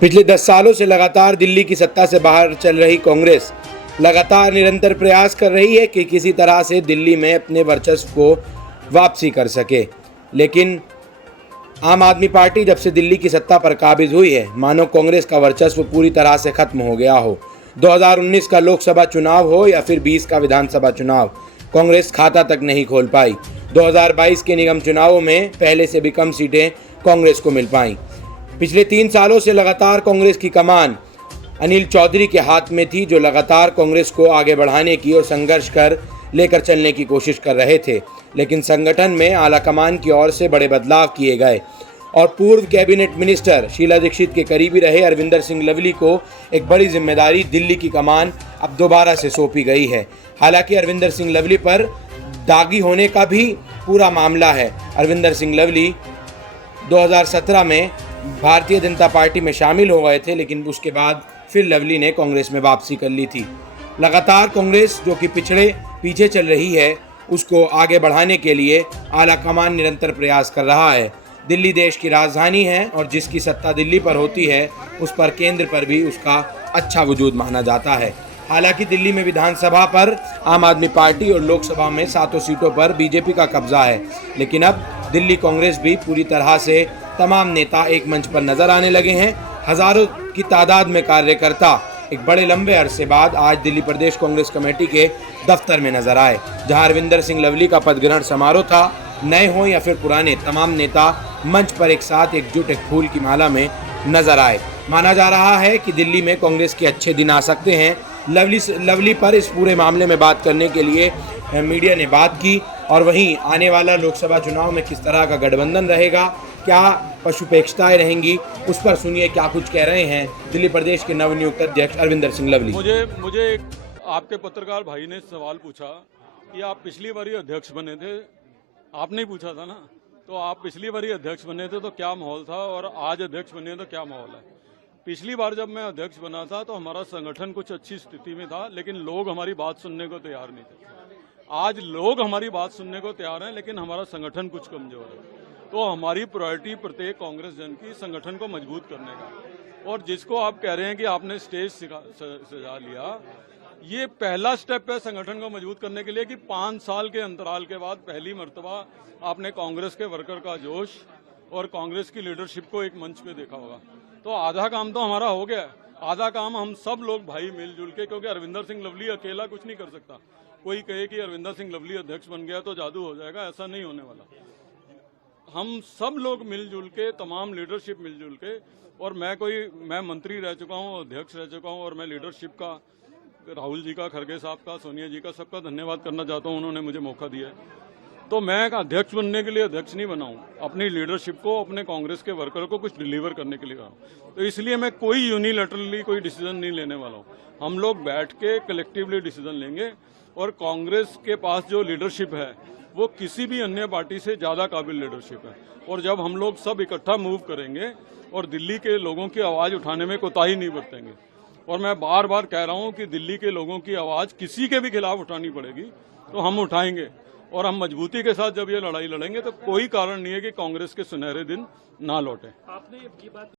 पिछले 10 सालों से लगातार दिल्ली की सत्ता से बाहर चल रही कांग्रेस लगातार निरंतर प्रयास कर रही है कि किसी तरह से दिल्ली में अपने वर्चस्व को वापसी कर सके। लेकिन आम आदमी पार्टी जब से दिल्ली की सत्ता पर काबिज हुई है, मानो कांग्रेस का वर्चस्व पूरी तरह से खत्म हो गया हो। 2019 का लोकसभा चुनाव हो या फिर 20 का विधानसभा चुनाव, कांग्रेस खाता तक नहीं खोल पाई। 2022 के निगम चुनावों में पहले से भी कम सीटें कांग्रेस को मिल पाईं। पिछले 3 सालों से लगातार कांग्रेस की कमान अनिल चौधरी के हाथ में थी, जो लगातार कांग्रेस को आगे बढ़ाने की और संघर्ष कर लेकर चलने की कोशिश कर रहे थे। लेकिन संगठन में आला कमान की ओर से बड़े बदलाव किए गए और पूर्व कैबिनेट मिनिस्टर शीला दीक्षित के करीबी रहे अरविंदर सिंह लवली को एक बड़ी जिम्मेदारी दिल्ली की कमान अब दोबारा से सौंपी गई है। हालांकि अरविंदर सिंह लवली पर दागी होने का भी पूरा मामला है। अरविंदर सिंह लवली 2017 में भारतीय जनता पार्टी में शामिल हो गए थे, लेकिन उसके बाद फिर लवली ने कांग्रेस में वापसी कर ली थी। लगातार कांग्रेस जो कि पीछे चल रही है, उसको आगे बढ़ाने के लिए आला कमान निरंतर प्रयास कर रहा है। दिल्ली देश की राजधानी है और जिसकी सत्ता दिल्ली पर होती है, उस पर केंद्र पर भी उसका अच्छा वजूद माना जाता है। हालांकि दिल्ली में विधानसभा पर आम आदमी पार्टी और लोकसभा में 7 सीटों पर बीजेपी का कब्जा है, लेकिन अब दिल्ली कांग्रेस भी पूरी तरह से तमाम नेता एक मंच पर नजर आने लगे हैं। हजारों की तादाद में कार्यकर्ता एक बड़े लंबे अरसे बाद आज दिल्ली प्रदेश कांग्रेस कमेटी के दफ्तर में नजर आए, जहां अरविंदर सिंह लवली का पदग्रहण समारोह था। नए हों या फिर पुराने, तमाम नेता मंच पर एक साथ एकजुट एक फूल की माला में नजर आए। माना जा रहा है कि दिल्ली में कांग्रेस के अच्छे दिन आ सकते हैं। लवली पर इस पूरे मामले में बात करने के लिए मीडिया ने बात की, और वहीं आने वाला लोकसभा चुनाव में किस तरह का गठबंधन रहेगा, क्या पशुपेक्षताएं रहेंगी, उस पर सुनिए क्या कुछ कह रहे हैं दिल्ली प्रदेश के नवनियुक्त अध्यक्ष अरविंदर सिंह लवली। मुझे आपके पत्रकार भाई ने सवाल पूछा कि आप पिछली बार अध्यक्ष बने थे, आपने ही पूछा था ना, तो आप पिछली बार अध्यक्ष बने थे तो क्या माहौल था और आज अध्यक्ष बने तो क्या माहौल है। पिछली बार जब मैं अध्यक्ष बना था तो हमारा संगठन कुछ अच्छी स्थिति में था, लेकिन लोग हमारी बात सुनने को तैयार नहीं थे। आज लोग हमारी बात सुनने को तैयार हैं, लेकिन हमारा संगठन कुछ कमजोर है। तो हमारी प्रायोरिटी प्रत्येक कांग्रेस जन की संगठन को मजबूत करने का। और जिसको आप कह रहे हैं कि आपने स्टेज सजा लिया, ये पहला स्टेप है संगठन को मजबूत करने के लिए कि 5 साल के अंतराल के बाद पहली मर्तबा आपने कांग्रेस के वर्कर का जोश और कांग्रेस की लीडरशिप को एक मंच पे देखा होगा। तो आधा काम तो हमारा हो गया है, आधा काम हम सब लोग भाई मिलजुल के, क्योंकि अरविंदर सिंह लवली अकेला कुछ नहीं कर सकता। कोई कहे कि अरविंदर सिंह लवली अध्यक्ष बन गया तो जादू हो जाएगा, ऐसा नहीं होने वाला। हम सब लोग मिलजुल के, तमाम लीडरशिप मिलजुल के, और मैं मंत्री रह चुका हूँ, अध्यक्ष रह चुका हूँ, और मैं लीडरशिप का राहुल जी का, खड़गे साहब का, सोनिया जी का, सबका धन्यवाद करना चाहता हूँ, उन्होंने मुझे मौका दिया है। तो मैं अध्यक्ष बनने के लिए अध्यक्ष नहीं बना हूँ, अपनी लीडरशिप को, अपने कांग्रेस के वर्कर को कुछ डिलीवर करने के लिए बना हूँ। तो इसलिए मैं कोई यूनिलैटरली कोई डिसीजन नहीं लेने वाला हूँ। हम लोग बैठ के कलेक्टिवली डिसीजन लेंगे, और कांग्रेस के पास जो लीडरशिप है वो किसी भी अन्य पार्टी से ज़्यादा काबिल लीडरशिप है। और जब हम लोग सब इकट्ठा मूव करेंगे और दिल्ली के लोगों की आवाज़ उठाने में कोताही नहीं बरतेंगे, और मैं बार बार कह रहा हूँ कि दिल्ली के लोगों की आवाज़ किसी के भी खिलाफ उठानी पड़ेगी तो हम उठाएंगे, और हम मजबूती के साथ जब ये लड़ाई लड़ेंगे तो कोई कारण नहीं है कि कांग्रेस के सुनहरे दिन ना लौटे। आपने ये बात